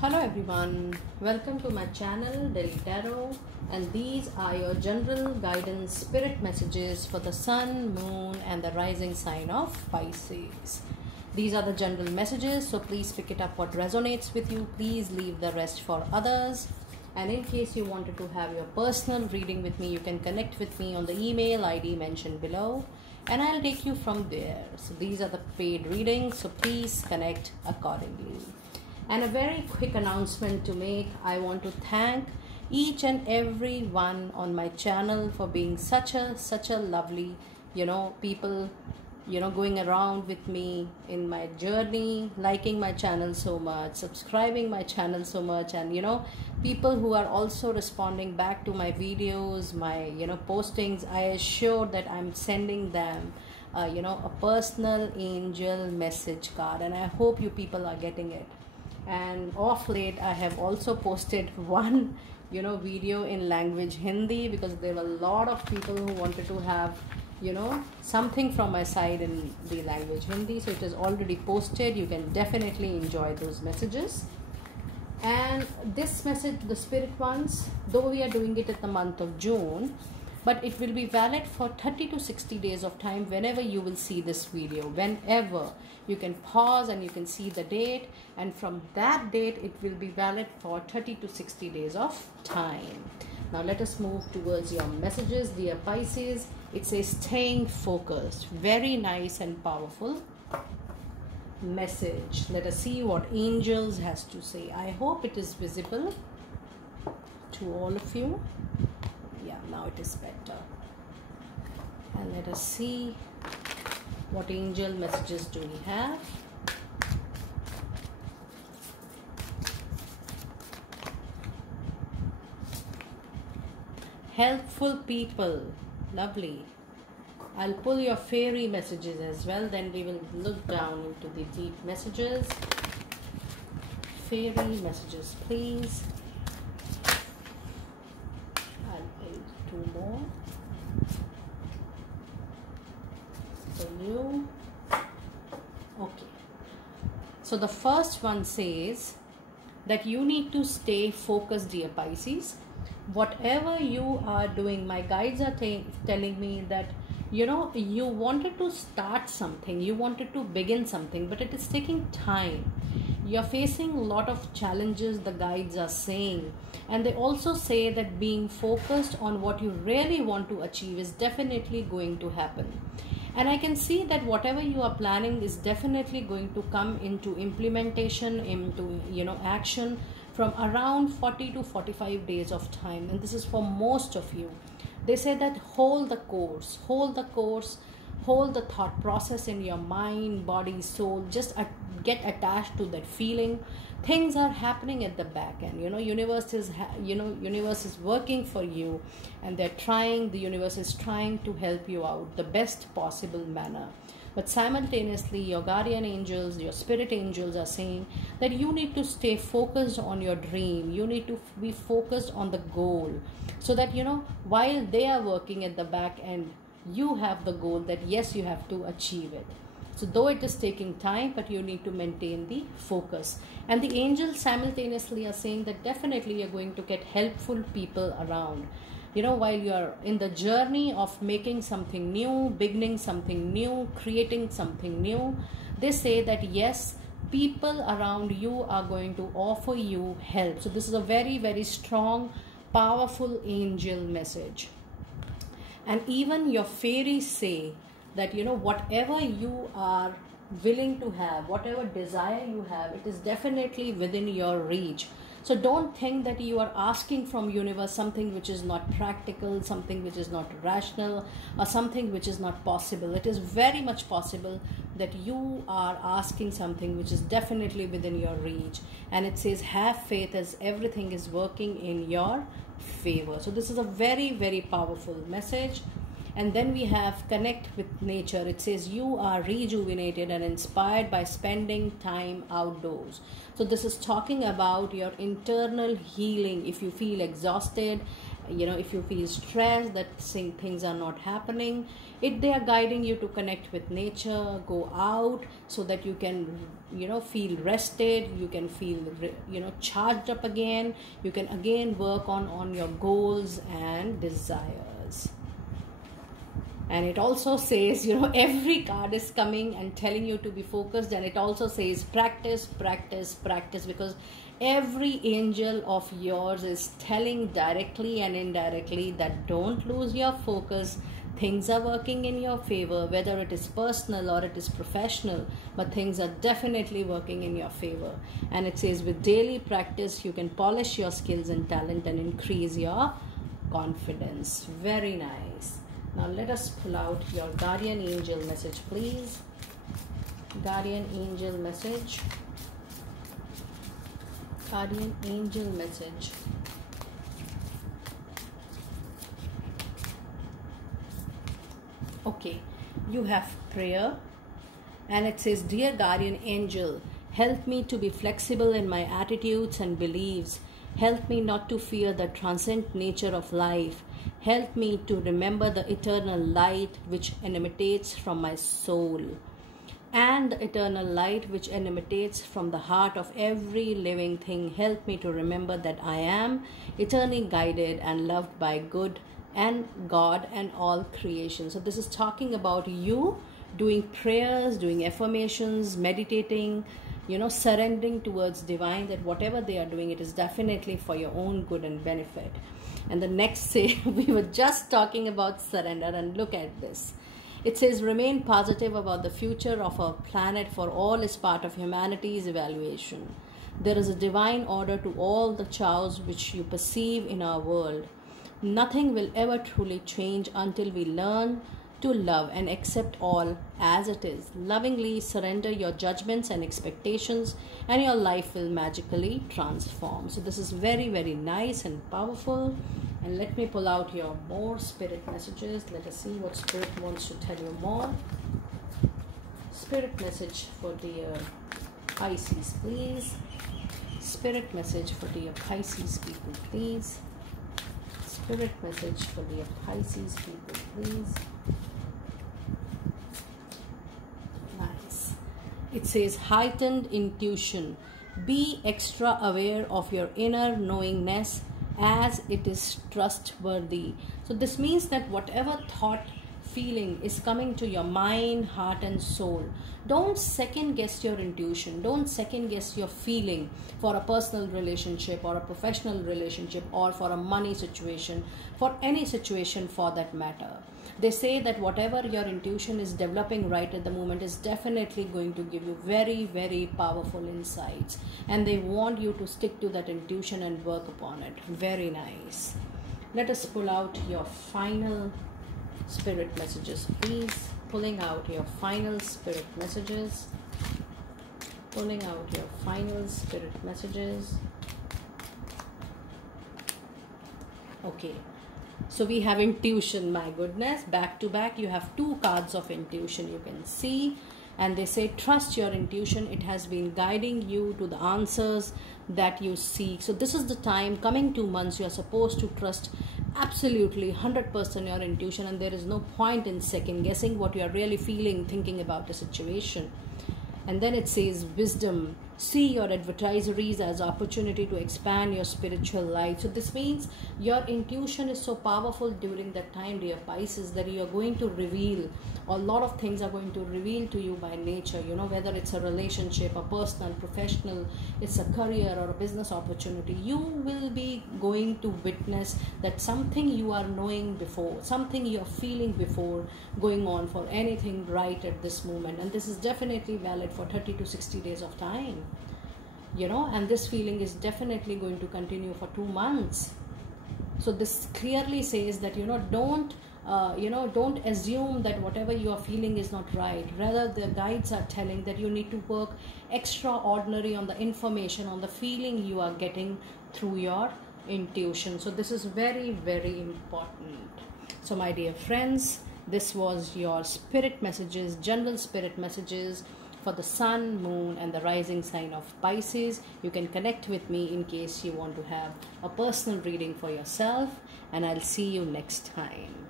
Hello everyone, welcome to my channel Daily Tarot, and these are your general guidance spirit messages for the sun, moon and the rising sign of Pisces. These are the general messages, so please pick it up what resonates with you. Please leave the rest for others. And in case you wanted to have your personal reading with me, you can connect with me on the email ID mentioned below and I'll take you from there. So these are the paid readings, so please connect accordingly. And a very quick announcement to make. I want to thank each and every one on my channel for being such a lovely, people, going around with me in my journey, liking my channel so much, subscribing my channel so much, and people who are also responding back to my videos, my postings. I assure that I'm sending them a personal angel message card, and I hope you people are getting it. And off late I have also posted one video in language Hindi, because there were a lot of people who wanted to have something from my side in the language Hindi. So it is already posted. You can definitely enjoy those messages. And this message, the spirit ones, though we are doing it at the month of June, but it will be valid for 30 to 60 days of time. Whenever you will see this video, whenever you can pause and you can see the date, and from that date it will be valid for 30 to 60 days of time. Now let us move towards your messages, dear Pisces. It says staying focused. Very nice and powerful message. Let us see what angels has to say. I hope it is visible to all of you. Yeah, now it is better. And let us see what angel messages do we have. Helpful people. Lovely. I'll pull your fairy messages as well, then we will look down into the deep messages. Fairy messages, please. I'll pull two more for you. Okay. So the first one says that you need to stay focused, dear Pisces. Whatever you are doing, my guides are telling me that you wanted to start something, you wanted to begin something, but it is taking time. You're facing a lot of challenges, the guides are saying. And they also say that being focused on what you really want to achieve is definitely going to happen. And I can see that whatever you are planning is definitely going to come into implementation, into action from around 40 to 45 days of time. And this is for most of you. They say that hold the course, hold the thought process in your mind, body, soul. Just get attached to that feeling. Things are happening at the back end. Universe is working for you, and the universe is trying to help you out the best possible manner. But simultaneously, your guardian angels, your spirit angels are saying that you need to stay focused on your dream. You need to be focused on the goal, so that while they are working at the back end, you have the goal that yes, you have to achieve it. So though it is taking time, but you need to maintain the focus. And the angels simultaneously are saying that definitely you're going to get helpful people around. While you are in the journey of making something new, beginning something new, creating something new, they say that yes, people around you are going to offer you help. So this is a very, very strong, powerful angel message. And even your fairies say that whatever you are willing to have, whatever desire you have, it is definitely within your reach. So don't think that you are asking from universe something which is not practical, something which is not rational, or something which is not possible. It is very much possible that you are asking something which is definitely within your reach. And it says have faith, as everything is working in your favor. So this is a very, very powerful message. And then we have connect with nature. It says you are rejuvenated and inspired by spending time outdoors. So this is talking about your internal healing. If you feel exhausted if you feel stressed that things are not happening, they are guiding you to connect with nature, go out so that you can feel rested, you can feel charged up again, you can again work on your goals and desires. And it also says, every card is coming and telling you to be focused, and it also says practice, practice, practice, because every angel of yours is telling directly and indirectly that don't lose your focus. Things are working in your favor, whether it is personal or it is professional, but things are definitely working in your favor. And it says with daily practice, you can polish your skills and talent and increase your confidence. Very nice. Now let us pull out your guardian angel message, please. Guardian angel message. Guardian angel message. Okay, you have prayer, and it says, dear guardian angel, help me to be flexible in my attitudes and beliefs. Help me not to fear the transcendent nature of life. Help me to remember the eternal light which emanates from my soul, and the eternal light which emanates from the heart of every living thing. Help me to remember that I am eternally guided and loved by good and God and all creation. So this is talking about you doing prayers, doing affirmations, meditating, surrendering towards divine, that whatever they are doing, it is definitely for your own good and benefit. And the next say, we were just talking about surrender, and look at this. It says, remain positive about the future of our planet, for all is part of humanity's evaluation. There is a divine order to all the chaos which you perceive in our world. Nothing will ever truly change until we learn to love and accept all as it is. Lovingly surrender your judgments and expectations, and your life will magically transform. So this is very, very nice and powerful. And let me pull out your more spirit messages. Let us see what spirit wants to tell you more. Spirit message for dear Pisces, please. Spirit message for dear Pisces people, please. Spirit message for dear Pisces people, please. Nice. It says, heightened intuition. Be extra aware of your inner knowingness, as it is trustworthy. So this means that whatever thought, feeling is coming to your mind, heart and soul, don't second guess your intuition. Don't second guess your feeling for a personal relationship or a professional relationship or for a money situation, for any situation for that matter. They say that whatever your intuition is developing right at the moment is definitely going to give you very, very powerful insights, and they want you to stick to that intuition and work upon it. Very nice. Let us pull out your final spirit messages, please. Pulling out your final spirit messages. Pulling out your final spirit messages. Okay. So we have intuition, my goodness, back to back. You have two cards of intuition, you can see. And they say, trust your intuition. It has been guiding you to the answers that you seek. So this is the time, coming 2 months, you are supposed to trust absolutely 100% your intuition. And there is no point in second guessing what you are really feeling, thinking about the situation. And then it says, wisdom. See your adversaries as opportunity to expand your spiritual life. So this means your intuition is so powerful during that time, dear Pisces, that you are going to reveal, a lot of things are going to reveal to you by nature, whether it's a relationship, a personal, professional, it's a career or a business opportunity. You will be going to witness that something you are knowing before, something you are feeling before going on for anything right at this moment. And this is definitely valid for 30 to 60 days of time. And this feeling is definitely going to continue for 2 months. So this clearly says that, don't assume that whatever you are feeling is not right. Rather, the guides are telling that you need to work extraordinary on the information, on the feeling you are getting through your intuition. So this is very, very important. So my dear friends, this was your spirit messages, general spirit messages for the sun, moon, and the rising sign of Pisces. You can connect with me in case you want to have a personal reading for yourself, and I'll see you next time.